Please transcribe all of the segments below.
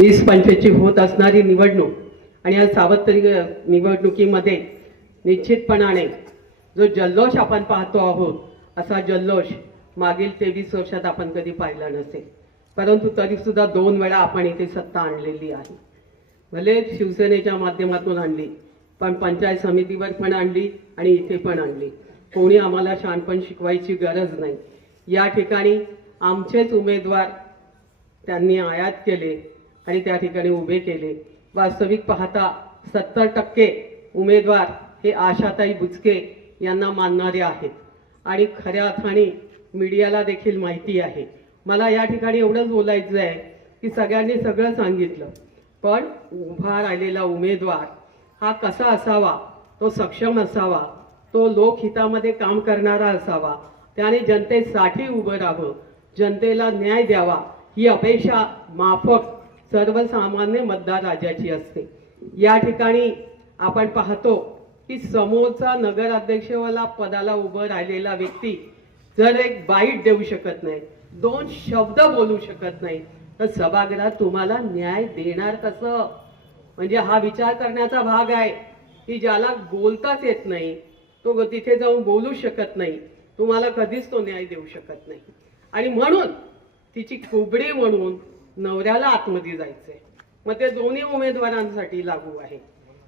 वीस पंचवीसची होत असणारी निवडणूक आणि या सावत्तरी निवडणुकीमध्ये निश्चितपणाने जो जल्लोष आपण पाहतो आहोत असा जल्लोष मागील तेवीस वर्षात आपण कधी पाहिला नसेल. परंतु तरी सुद्धा दोन वेळा आपण इथे सत्ता आणलेली आहे. भले शिवसेनेच्या माध्यमातून आणली पण पंचायत समितीवर पण आणली आणि इथे पण आणली. कोणी आम्हाला शहाणपण शिकवायची गरज नाही. या ठिकाणी आमचेच उमेदवार त्यांनी आयात केले. आणि त्या ठिकाणी उभे केले. वास्तविक पाहता सत्तर टक्के उमेदवार हे आशाताई बुचके यांना मानणारे आहेत. आणि खऱ्या अर्थाने मीडियाला देखील माहिती आहे. मला या ठिकाणी एवढंच बोलायचं आहे की सगळ्यांनी सगळं सांगितलं. पण उभा राहिलेला उमेदवार हा कसा असावा? तो सक्षम असावा? तो लोकहितामध्ये काम करणारा असावा? त्याने जनतेसाठी उभं राहावं जनतेला न्याय द्यावा ही अपेक्षा माफक सर्वसामान्य मतदार राजाची असते. या ठिकाणी आपण पाहतो की समोरचा नगराध्यक्षवाला पदाला उभं राहिलेला व्यक्ती जर एक बाईट देऊ शकत नाही दोन शब्द बोलू शकत नाही तर सभागृहात तुम्हाला न्याय देणार कसं? म्हणजे हा विचार करण्याचा भाग आहे की ज्याला बोलताच येत नाही तो तिथे जाऊन बोलू शकत नाही तुम्हाला कधीच तो न्याय देऊ शकत नाही. आणि म्हणून तिची कुबडी म्हणून नवऱ्याला आतमध्ये जायचंय. मग ते दोन्ही उमेदवारांसाठी लागू आहे.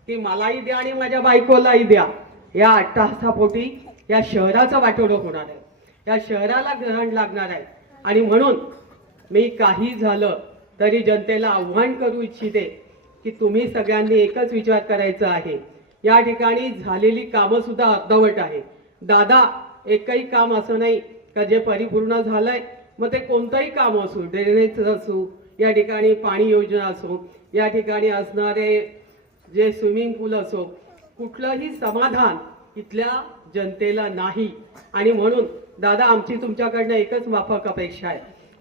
की मलाही द्या आणि माझ्या बायकोलाही द्या. या अट्टहासापोटी या शहराचं वाटोळं होणार आहे. या शहराला ग्रहण लागणार आहे. आणि म्हणून मी काही झालं तरी जनतेला आव्हान करू इच्छिते की तुम्ही सगळ्यांनी एकच विचार करायचा आहे. या ठिकाणी झालेली कामं सुद्धा अर्धवट आहे. दादा एकही काम असं नाही का जे परिपूर्ण झालंय? मग ते कोणतंही काम असू ड्रेनेजचं असू या ठिकाणी पाणी योजना असो या ठिकाणी असणारे जे स्विमिंग पूल असो कुठलंही समाधान इथल्या जनतेला नाही. आणि म्हणून दादा आमची तुमच्याकडनं एकच माफक अपेक्षा आहे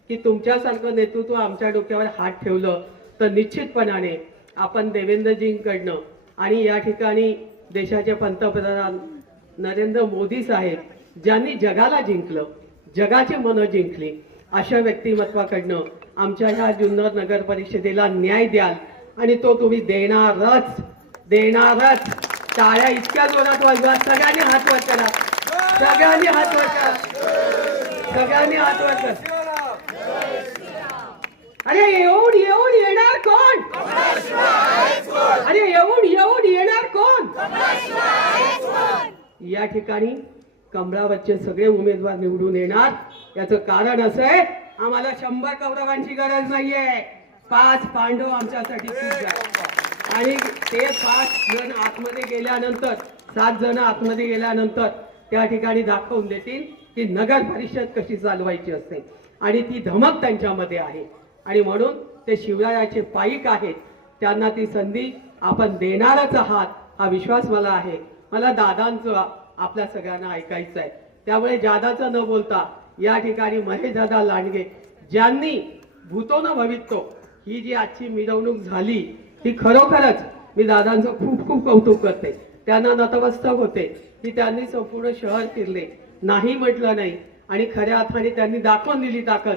की तुमच्यासारखं नेतृत्व आमच्या डोक्यावर हात ठेवलं तर निश्चितपणाने आपण देवेंद्रजींकडनं आणि या ठिकाणी देशाचे पंतप्रधान नरेंद्र मोदी साहेब ज्यांनी जगाला जिंकलं जगाची मनं जिंकली अशा व्यक्तिमत्वाकडनं आमच्या ह्या जुन्नर नगर परिषदेला न्याय द्याल. आणि तो तुम्ही देणारच देणारच. टाळ्या इतक्या जोरात वाजवा सगळ्यांनी हात वर करा. सगळ्यांनी हात वर करा. सगळ्यांनी हात वर करा. अरे येऊन येऊन येणार कोण? अरे येऊन येऊन येणार कोण? या ठिकाणी कमळावरचे सगळे उमेदवार निवडून येणार. याचं कारण असं आहे आम्हाला शंभर कौरवांची गरज नाहीये. पाच पांडव आमच्यासाठी खूप आणि ते पाच जण आतमध्ये गेल्यानंतर सात जण आतमध्ये गेल्यानंतर त्या ठिकाणी दाखवून देतील की नगर परिषद कशी चालवायची असते. आणि ती धमक त्यांच्यामध्ये आहे. आणि म्हणून ते शिवरायाचे पाईक आहेत. त्यांना ती संधी आपण देणारच आहात हा विश्वास मला आहे. मला दादांचं आपल्या सगळ्यांना ऐकायचं आहे त्यामुळे जादाचं न बोलता या ठिकाणी महेश दादा लांडगे ज्यांनी भूतो न भवितो ही जी आजची मिरवणूक झाली ती खरोखरच मी दादांचं खूप खूप कौतुक करते. त्यांना नतमस्तक होते. की त्यांनी संपूर्ण शहर फिरले. नाही म्हटलं नाही. आणि खऱ्या अर्थाने त्यांनी दाखवून दिली ताकद.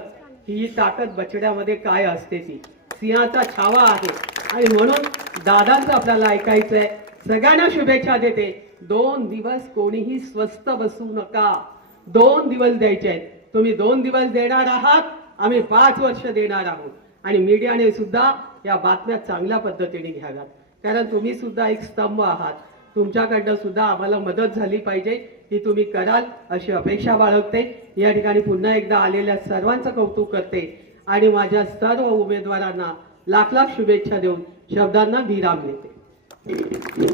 ही ताकद बछड्यामध्ये काय असते ती? सिंहाचा छावा आहे. आणि म्हणून दादांचं आपल्याला ऐकायचं आहे सगळ्यांना शुभेच्छा देते. दोन दिवस कोणीही स्वस्त बसू नका. दोन दिवस द्यायचे आहेत. तुम्ही दोन दिवस देणार आहात आम्ही पाच वर्ष देणार आहोत. आणि मीडियाने सुद्धा या बातम्या चांगल्या पद्धतीने घ्याव्यात. कारण तुम्ही सुद्धा एक स्तंभ आहात. तुमच्याकडनं सुद्धा आम्हाला मदत झाली पाहिजे ही तुम्ही कराल अशी अपेक्षा बाळगते. या ठिकाणी पुन्हा एकदा आलेल्या सर्वांचं कौतुक करते. आणि माझ्या सर्व उमेदवारांना लाख लाख शुभेच्छा देऊन शब्दांना विराम देते.